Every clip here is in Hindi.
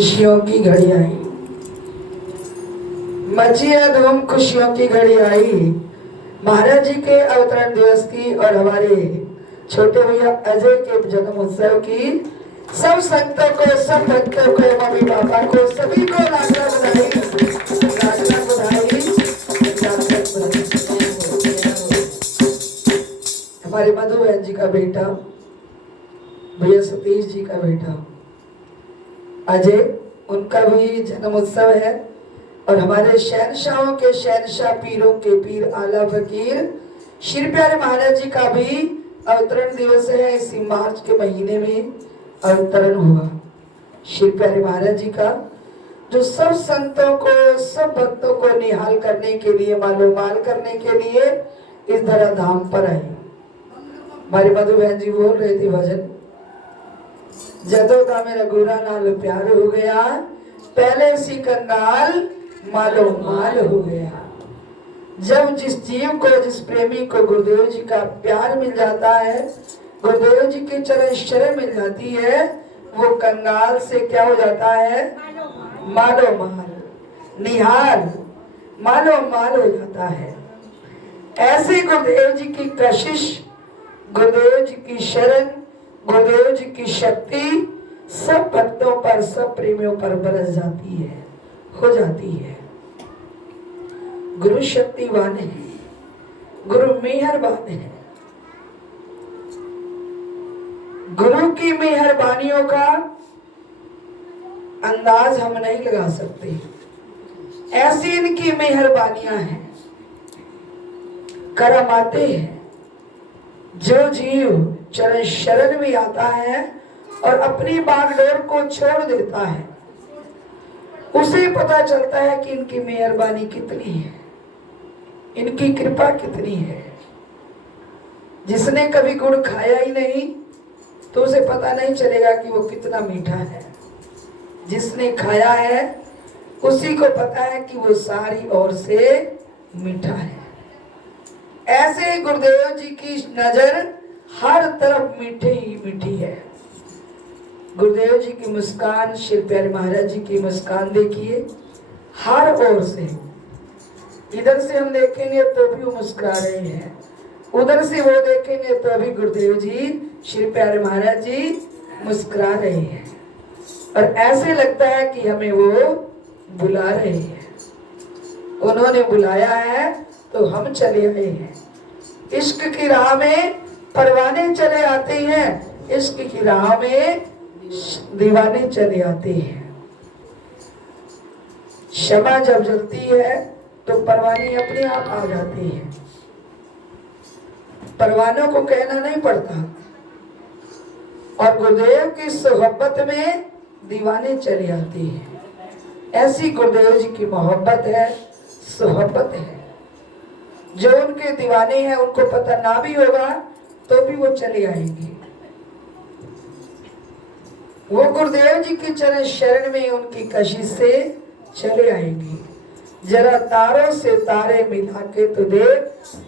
खुशियों की घड़ी आई, मची है धूम, खुशियों की घड़ी आई महाराज जी के अवतरण दिवस की और हमारे छोटे भैया अजय के जन्म उत्सव की। सब संतों को, सब भक्तों को, मम्मी पापा को, सभी को लाख लाख बधाई, लाख लाख बधाई, लाख लाख बधाई। हमारे मधु बहन जी का बेटा, भैया सतीश जी का बेटा अजय, उनका भी जन्म उत्सव है। और हमारे शहनशाहों के शहनशाह, पीरों के पीर, आला फकीर श्री प्यारे महाराज जी का भी अवतरण दिवस है। इसी मार्च के महीने में अवतरण हुआ श्री प्यारे महाराज जी का, जो सब संतों को, सब भक्तों को निहाल करने के लिए, मालोमाल करने के लिए इस धरा धाम पर आए। हमारी मधु बहन जी बोल रहे थे भजन, जदों का मेरा गुरा नाल प्यार हो गया, पहले सी कंगाल मालो माल हो गया। जब जिस जीव को, जिस प्रेमी को गुरुदेव जी का प्यार मिल जाता है, गुरुदेव जी की चरण शरण मिल जाती है, वो कंगाल से क्या हो जाता है? मालो माल, निहाल, मालो माल हो जाता है। ऐसे गुरुदेव जी की कशिश, गुरुदेव जी की शरण, गुरुदेव जी की शक्ति सब भक्तों पर, सब प्रेमियों पर बरस जाती है, हो जाती है। गुरु शक्तिवान है, गुरु मेहरबान है। गुरु की मेहरबानियों का अंदाज हम नहीं लगा सकते, ऐसी इनकी मेहरबानियां हैं, करमाते हैं। जो जीव चरण शरण में आता है और अपनी बागडोर को छोड़ देता है, उसे पता चलता है कि इनकी मेहरबानी कितनी है, इनकी कृपा कितनी है। जिसने कभी गुड़ खाया ही नहीं तो उसे पता नहीं चलेगा कि वो कितना मीठा है। जिसने खाया है उसी को पता है कि वो सारी ओर से मीठा है। ऐसे गुरुदेव जी की नजर हर तरफ मीठे ही मीठी है। गुरुदेव जी की मुस्कान, श्री प्यारे महाराज जी की मुस्कान देखिए, हर ओर से, इधर से हम देखेंगे तो भी वो मुस्कुरा रहे हैं, उधर से वो देखेंगे तो अभी गुरुदेव जी, श्री प्यारे महाराज जी मुस्कुरा रहे हैं। और ऐसे लगता है कि हमें वो बुला रहे हैं। उन्होंने बुलाया है तो हम चले आए हैं। इश्क की राह में परवाने चले आते हैं, इश्क की राह में दीवाने चले आते हैं। शमा जब जलती है तो परवाने अपने आप आ जाते हैं, परवानों को कहना नहीं पड़ता। और गुरुदेव की सोहबत में दीवाने चले आते हैं। ऐसी गुरुदेव जी की मोहब्बत है, सोहबत है। जो उनके दीवाने हैं उनको पता ना भी होगा तो भी वो चले आएंगे। वो गुरुदेव जी की चरण शरण में उनकी कशिश से चले आएंगे। जरा तारों से तारे मिला के तो देख,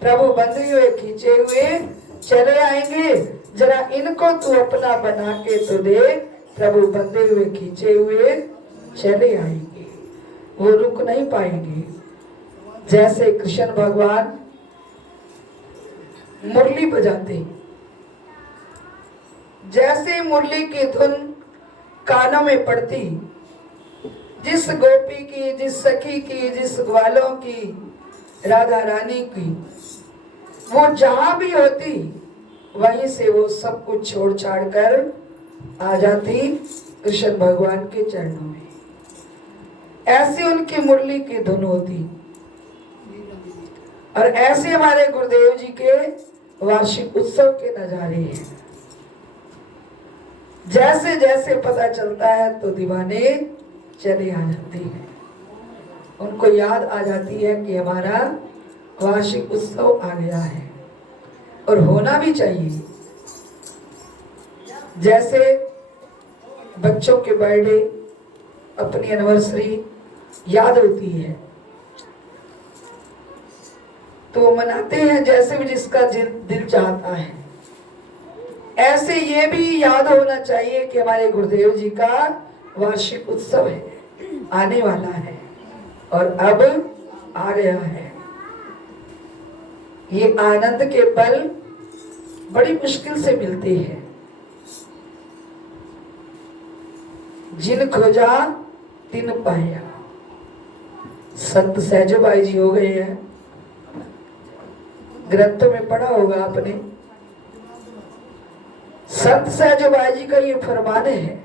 प्रभु बंधे हुए खींचे हुए चले आएंगे। जरा इनको तू अपना बना के तो देख, प्रभु बंधे हुए खींचे हुए चले आएंगे। वो रुक नहीं पाएंगे। जैसे कृष्ण भगवान मुरली बजाते, जैसे मुरली की धुन कानों में पड़ती, जिस गोपी की, जिस सखी की, जिस ग्वालों की, राधा रानी की, वो जहां भी होती वहीं से वो सब कुछ छोड़ छाड़ कर आ जाती कृष्ण भगवान के चरणों में। ऐसी उनकी मुरली की धुन होती। और ऐसे हमारे गुरुदेव जी के वार्षिक उत्सव के नजारे हैं। जैसे जैसे पता चलता है तो दीवाने चले आ जाते हैं, उनको याद आ जाती है कि हमारा वार्षिक उत्सव आ गया है। और होना भी चाहिए। जैसे बच्चों के बर्थडे, अपनी एनिवर्सरी याद होती है तो वो मनाते हैं जैसे भी जिसका दिल चाहता है। ऐसे ये भी याद होना चाहिए कि हमारे गुरुदेव जी का वार्षिक उत्सव है, आने वाला है और अब आ गया है। ये आनंद के पल बड़ी मुश्किल से मिलते हैं। जिन खोजा तिन पाया, संत सहजोबाई जी हो गए हैं। ग्रंथों में पढ़ा होगा आपने, संत सहजोबाई जी का ये फरमान है,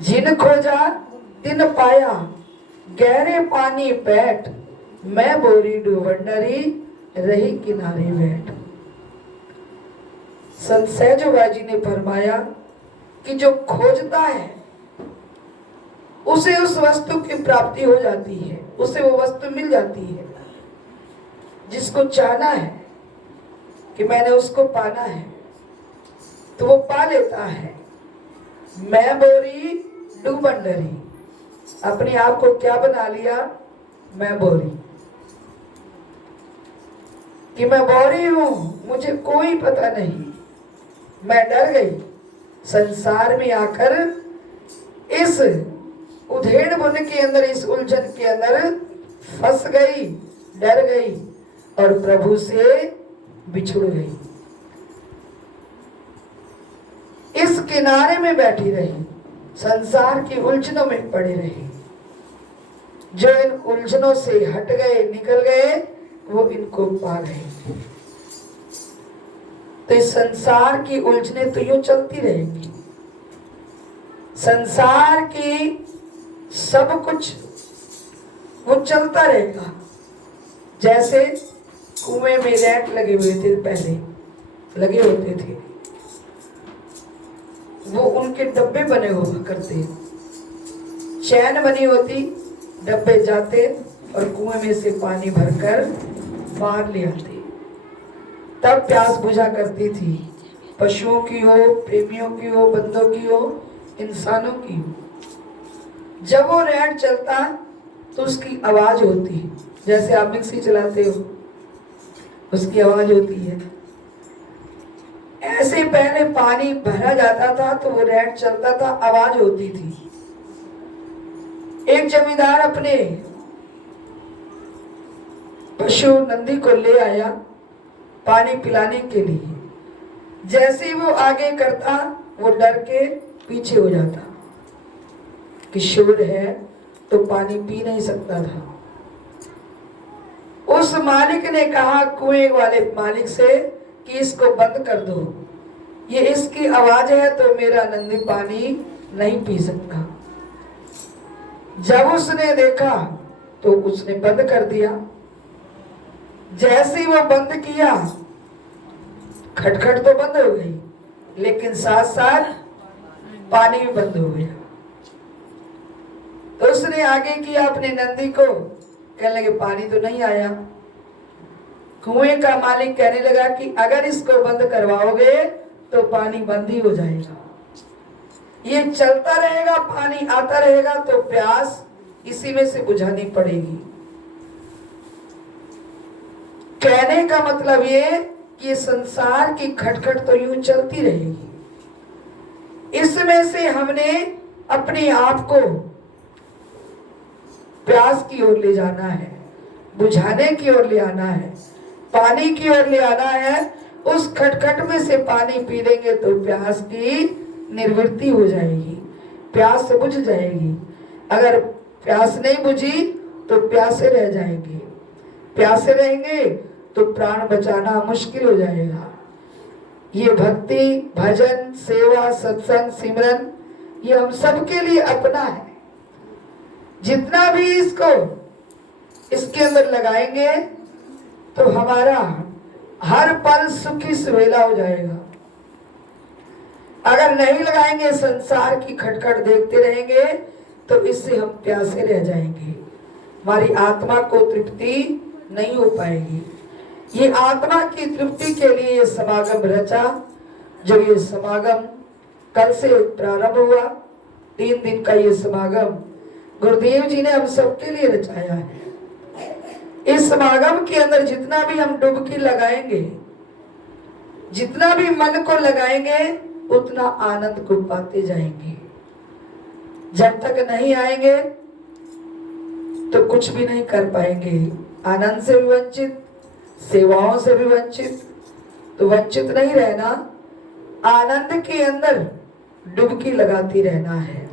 जिन खोजा तिन पाया, गहरे पानी बैठ, मैं बोरी डूबंडरी, रही किनारे बैठ। संत सहजोबाई जी ने फरमाया कि जो खोजता है उसे उस वस्तु की प्राप्ति हो जाती है, उसे वो वस्तु मिल जाती है। जिसको चाहना है कि मैंने उसको पाना है तो वो पा लेता है। मैं बोरी डूबंडरी, अपने आप को क्या बना लिया? मैं बोरी, कि मैं बोरी हूं, मुझे कोई पता नहीं, मैं डर गई संसार में आकर, इस उधेड़ बुन के अंदर, इस उलझन के अंदर फंस गई, डर गई और प्रभु से बिछुड़ गई। इस किनारे में बैठी रही, संसार की उलझनों में पड़े रही। जो इन उलझनों से हट गए, निकल गए, वो इनको पा गए। तो इस संसार की उलझने तो यूं चलती रहेंगी। संसार की सब कुछ वो चलता रहेगा। जैसे कुएं में रैक लगे हुए थे, पहले लगे होते थे, वो उनके डब्बे बने हुआ करते, चैन बनी होती, डब्बे जाते और कुएं में से पानी भरकर बाहर ले आते। तब प्यास बुझा करती थी, पशुओं की हो, प्रेमियों की हो, बंदों की हो, इंसानों की हो। जब वो रैड चलता तो उसकी आवाज होती, जैसे आप मिक्सी चलाते हो उसकी आवाज होती है। ऐसे पहले पानी भरा जाता था तो वो रैड चलता था, आवाज होती थी। एक जमींदार अपने पशु नंदी को ले आया पानी पिलाने के लिए। जैसे ही वो आगे करता वो डर के पीछे हो जाता कि शुद्ध है तो पानी पी नहीं सकता था। उस मालिक ने कहा कुएं वाले मालिक से कि इसको बंद कर दो, ये इसकी आवाज है तो मेरा नंदी पानी नहीं पी सकता। जब उसने देखा तो उसने बंद कर दिया। जैसे ही वो बंद किया, खटखट तो बंद हो गई, लेकिन साथ साथ पानी भी बंद हो गया। तो उसने आगे किया अपने नंदी को, कहने लगे पानी तो नहीं आया। कुएं का मालिक कहने लगा कि अगर इसको बंद करवाओगे तो पानी बंद ही हो जाएगा, ये चलता रहेगा, पानी आता रहेगा तो प्यास इसी में से बुझानी पड़ेगी। कहने का मतलब ये कि संसार की खटखट तो यूं चलती रहेगी। इसमें से हमने अपने आप को प्यास की ओर ले जाना है, बुझाने की ओर ले आना है, पानी की ओर ले आना है। उस खटखट में से पानी पी लेंगे तो प्यास की निवृत्ति हो जाएगी, प्यास बुझ जाएगी। अगर प्यास नहीं बुझी तो प्यासे रह जाएंगे, प्यासे रहेंगे तो प्राण बचाना मुश्किल हो जाएगा। ये भक्ति, भजन, सेवा, सत्संग, सिमरन, ये हम सबके लिए अपना है। जितना भी इसको इसके अंदर लगाएंगे तो हमारा हर पल सुखी सुहेला हो जाएगा। अगर नहीं लगाएंगे, संसार की खटखट देखते रहेंगे तो इससे हम प्यासे रह जाएंगे, हमारी आत्मा को तृप्ति नहीं हो पाएगी। ये आत्मा की तृप्ति के लिए ये समागम रचा। जब ये समागम कल से प्रारंभ हुआ, 3 दिन का ये समागम गुरुदेव जी ने हम सबके लिए रचाया है। इस समागम के अंदर जितना भी हम डुबकी लगाएंगे, जितना भी मन को लगाएंगे, उतना आनंद को पाते जाएंगे। जब तक नहीं आएंगे तो कुछ भी नहीं कर पाएंगे। आनंद से भी वंचित, सेवाओं से भी वंचित। तो वंचित नहीं रहना, आनंद के अंदर डुबकी लगाती रहना है।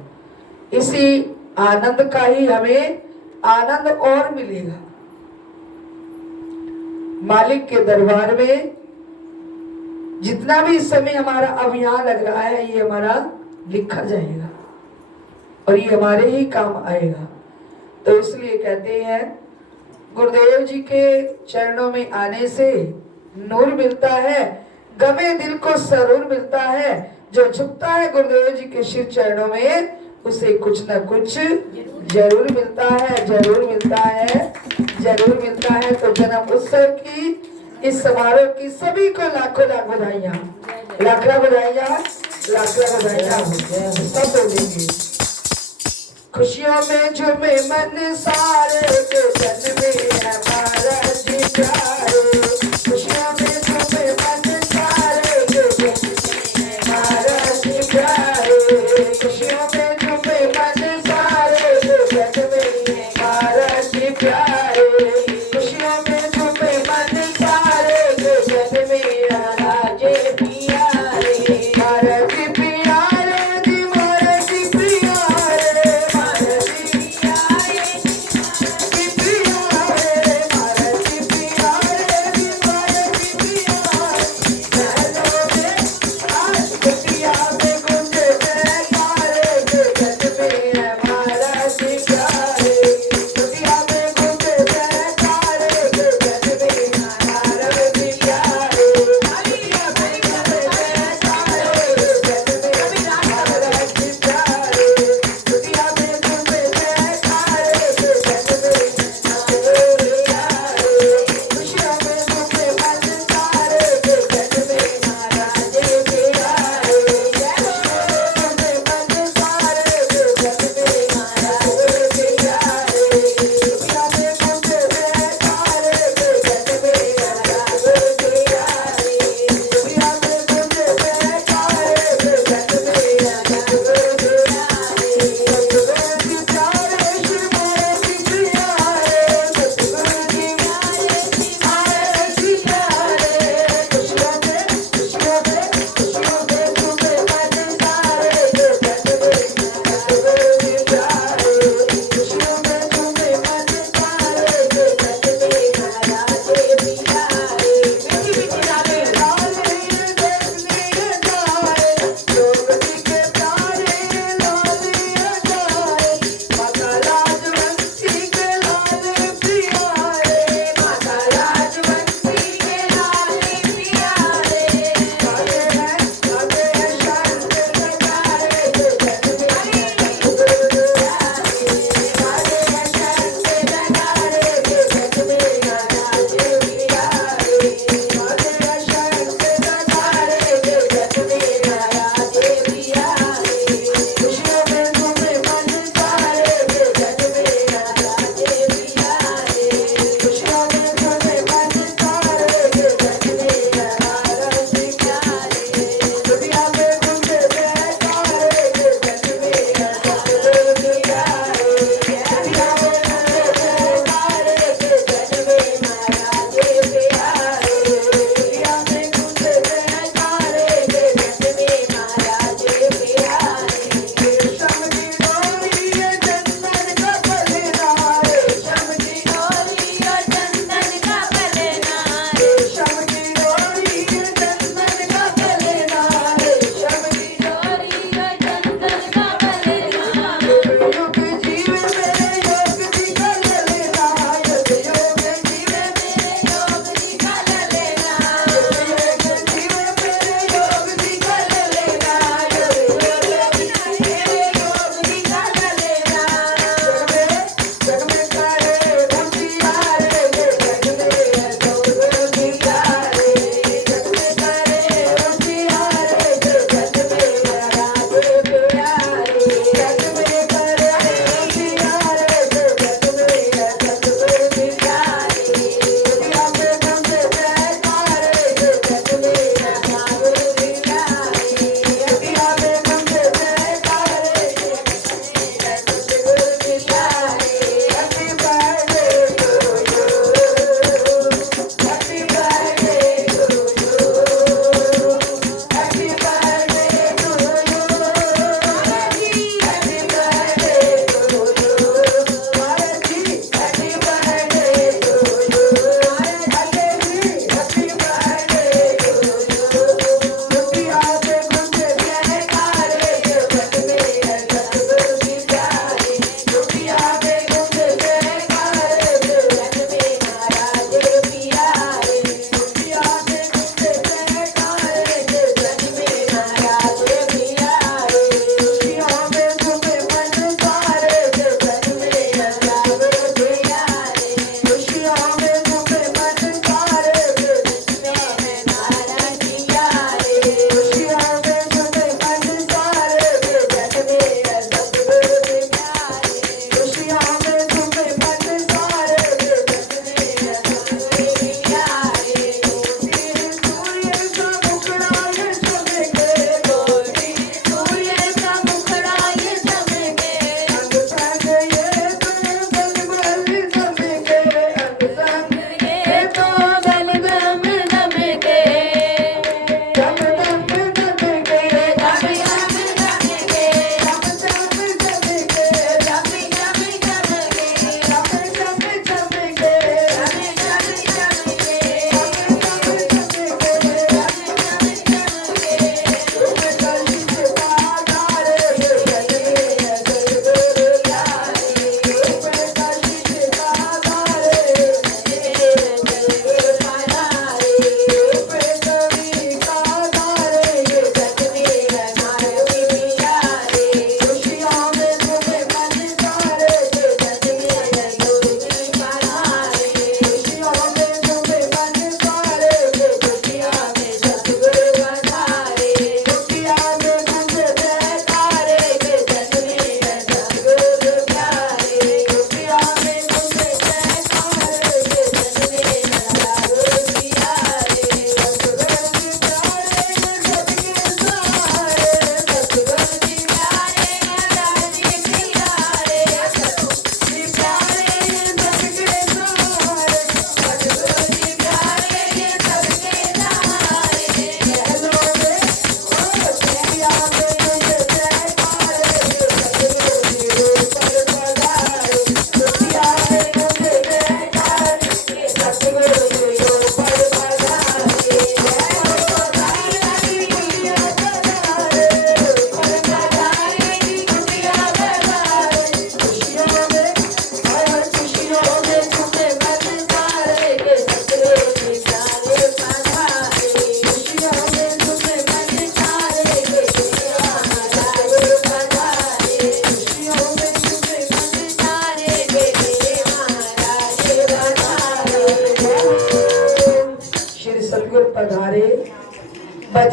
इसी आनंद का ही हमें आनंद और मिलेगा। मालिक के दरबार में जितना भी इस समय हमारा अब यहाँ लग रहा है, ये हमारा लिखा जाएगा और ये हमारे ही काम आएगा। तो इसलिए कहते हैं गुरुदेव जी के चरणों में आने से नूर मिलता है, गमे दिल को सरूर मिलता है। जो झुकता है गुरुदेव जी के शिव चरणों में उसे कुछ न कुछ जरूर मिलता है, जरूर मिलता है, जरूर मिलता है। तो जन्म उत्सव की इस समारोह की सभी को लाखों लाख बधाइयाँ, लाख लाख बधाइयाँ, लाख लाख बधाइयाँ। सब बोलेंगे खुशियों में झूमे मन सारे के जन्म में हमारा जी प्यारे। खुशियों में झूमे मन सारे के जन्म में हमारा जी प्यारे। खुशियों में झूमे मन सारे के जन्म में हमारा जी प्यारे। खुशियों में झूमे मन सारे के जन्म में हमारा जी प्यारे। हमारा जी प्यारे जी, हमारा जी प्यारे, हमारा जी प्यारे जी प्यारे, हमारा जी प्यारे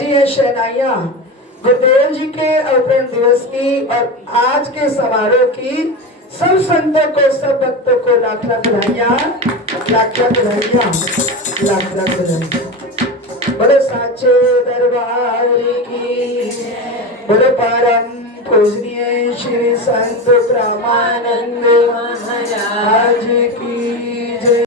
पूजनीय शहनाइयाँ गुरुदेव जी के अवतरण दिवस की और आज के समारोह की सब संतों को, सब भक्तों को लाख लाख बधाइयाँ, लाख लाख बधाइयाँ, लाख लाख बधाइयाँ। बोले साचे दरबार की, बोले परम पूजनीय श्री संत ब्रह्मानंद महाराज की।